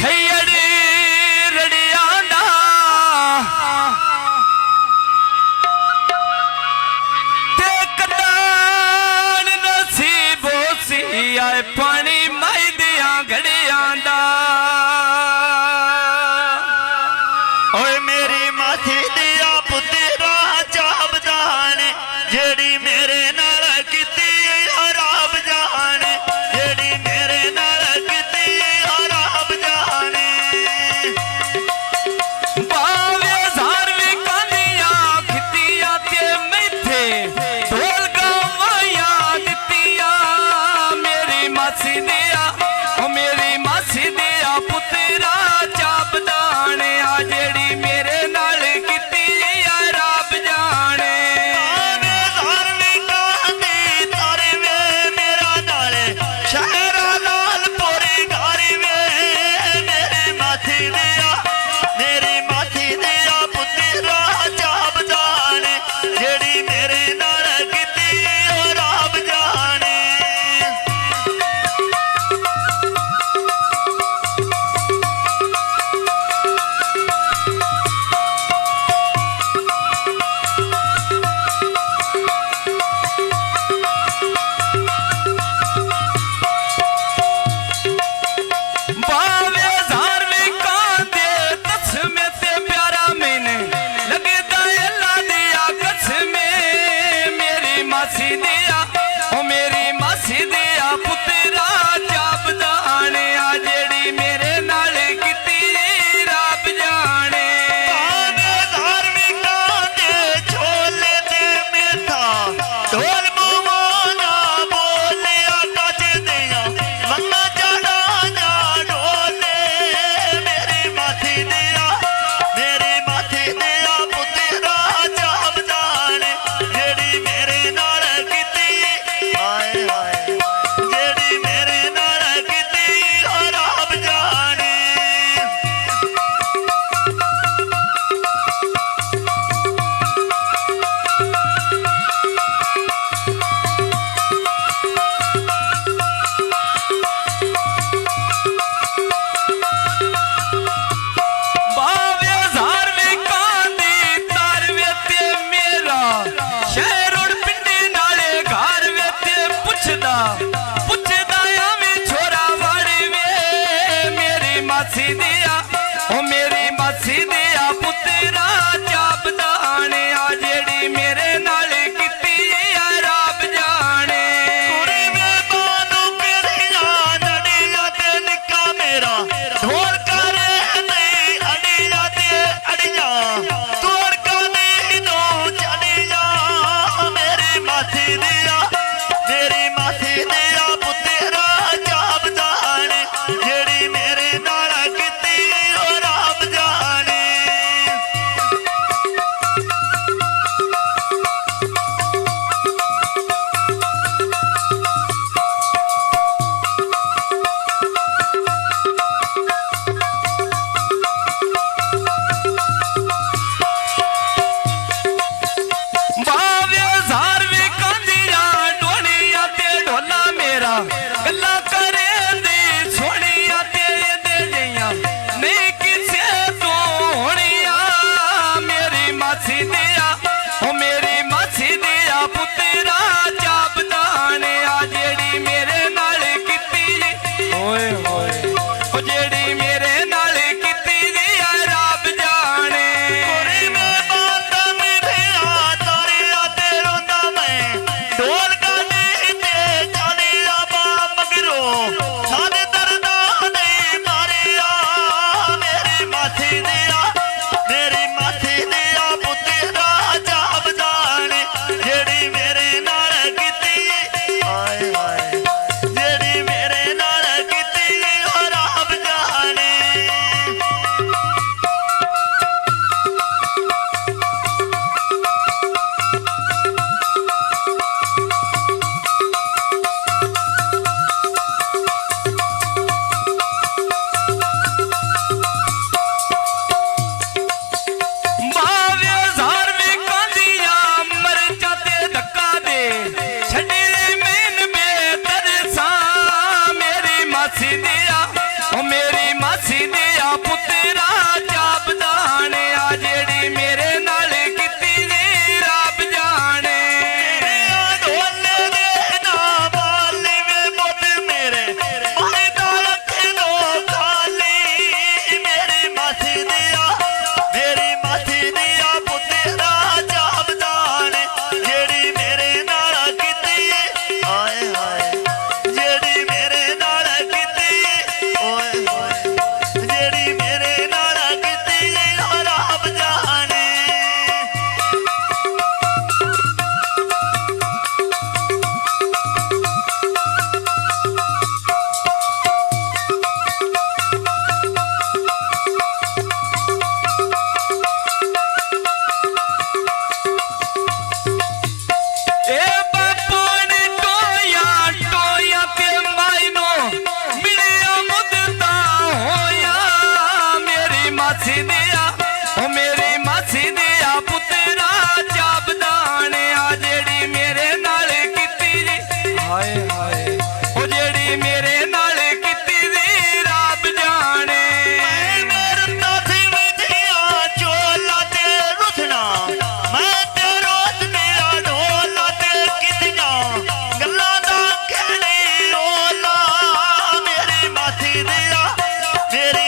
सैयड़ी रड़ियाना ते कदान नसीबो सी आए पानी माई दिया घड़ियां दा ओए मेरी माथी दिया पुत्रा जाबदान जेड़ी मेरे नाल कीती हराब जाने जेड़ी मेरे नाल कीती हराब जाने बावे ज़ारवी कानिया खितिया ते मैथे ढोल गवाया दितिया मेरी मासी दिया ओ मेरी मासी दिया पुत्रा जाबदान आ जेड़ी मेरे नाल कीती हराब जाने धार्मी कहानी तारे वे मेरा नाल शहरा लाल पोरी गारी वे मेरी माथी दिया पुत्रा जाबदान जेड़ी मेरे नाल कीती हराब जाने बावे ज़ारवी कांदे तस्मे ते प्यारा मैंने लगे दायला दिया कसमे मेरी मासी दिया ओ मेरी मासी दिया पुत्रा जाबदान आ जेड़ी मेरे नाल कीती रब जाने धार्मिक दे छोले ते मेथा ढोल मोना बोलिया कच दिया मन्ना चढ़ा जा ढोले मेरी माथी दिया पुत्रा जाबदान जेड़ी मेरे नाल कीती हाय हाय जेड़ी मेरे नाल कीती हराब जाने बावे ज़ारवी कांदी तारवे ते मेरा शहर उड़ पिंडी नाले घर वे ते पुछदा आवे छोरा वाड़ी वे मेरी मासी दिया ओ मेरी मासी दिया पुत्रा जाबदान आ जेड़ी मेरे नाल कीती हराब जाने कुड़ी में बानू पिरिया नड़िया ते निक्का मेरा ढोल करे नहीं अड़िया ते अड़िया तोड़ का नहीं दो चड़िया मेरी माथी दिया पुत्रा जाबदान जेड़ी मेरे नाल कीती हराब जाने बावे ज़ारवी कांदिया डोलिया ते ढोला मेरा गल्ला करे दे सोनिया ते दे जइया नहीं किसे तो होनिया मेरी मासी दिया ओ मेरी मासी दिया पुत्रा जाबदान आ जेड़ी मेरे नाल कीती ओए होए ओ जेड़ी मेरे नाल कीती हराब जाने कुड़ी में बांदा मिठिया तारिया ते रोंदा मैं ढोल गाने ते जानिया बा मगरो सादे दर्दा नहीं मारिया मेरी माथी दिया पुत्रा जाबदान जेड़ी मेरे नाल कीती हाय हाय जेड़ी मेरे नाल कीती हराब जाने ਮਾਸੀ ਦਿਆ ਉਹ ਮੇਰੀ ਮਾਸੀ ਦਿਆ ਪੁੱਤਰਾ ਜਾਬਦਾਨ ਆ ਜਿਹੜੀ ਮੇਰੇ ਨਾਲ ਕੀਤੀ ਜੀ ਹਾਏ ਹਾਏ ਉਹ ਜਿਹੜੀ ਮੇਰੇ ਨਾਲ ਕੀਤੀ ਦੀ ਰੱਬ ਜਾਣੇ ਮੇਰੇ ਤਾਥੀ ਵਿਧੀਆਂ ਚੋਲਾ ਤੇ ਰੁੱਥਣਾ ਮੈਂ ਤੇ ਰੋਜ਼ ਮੇਰਾ ਢੋਲਾ ਤੇ ਕਿਤੀਆਂ ਗੱਲਾਂ ਦਾ ਕਹਿਣੀ ਓਲਾ ਮੇਰੀ ਮਾਸੀ ਦਿਆ ਮੇਰੀ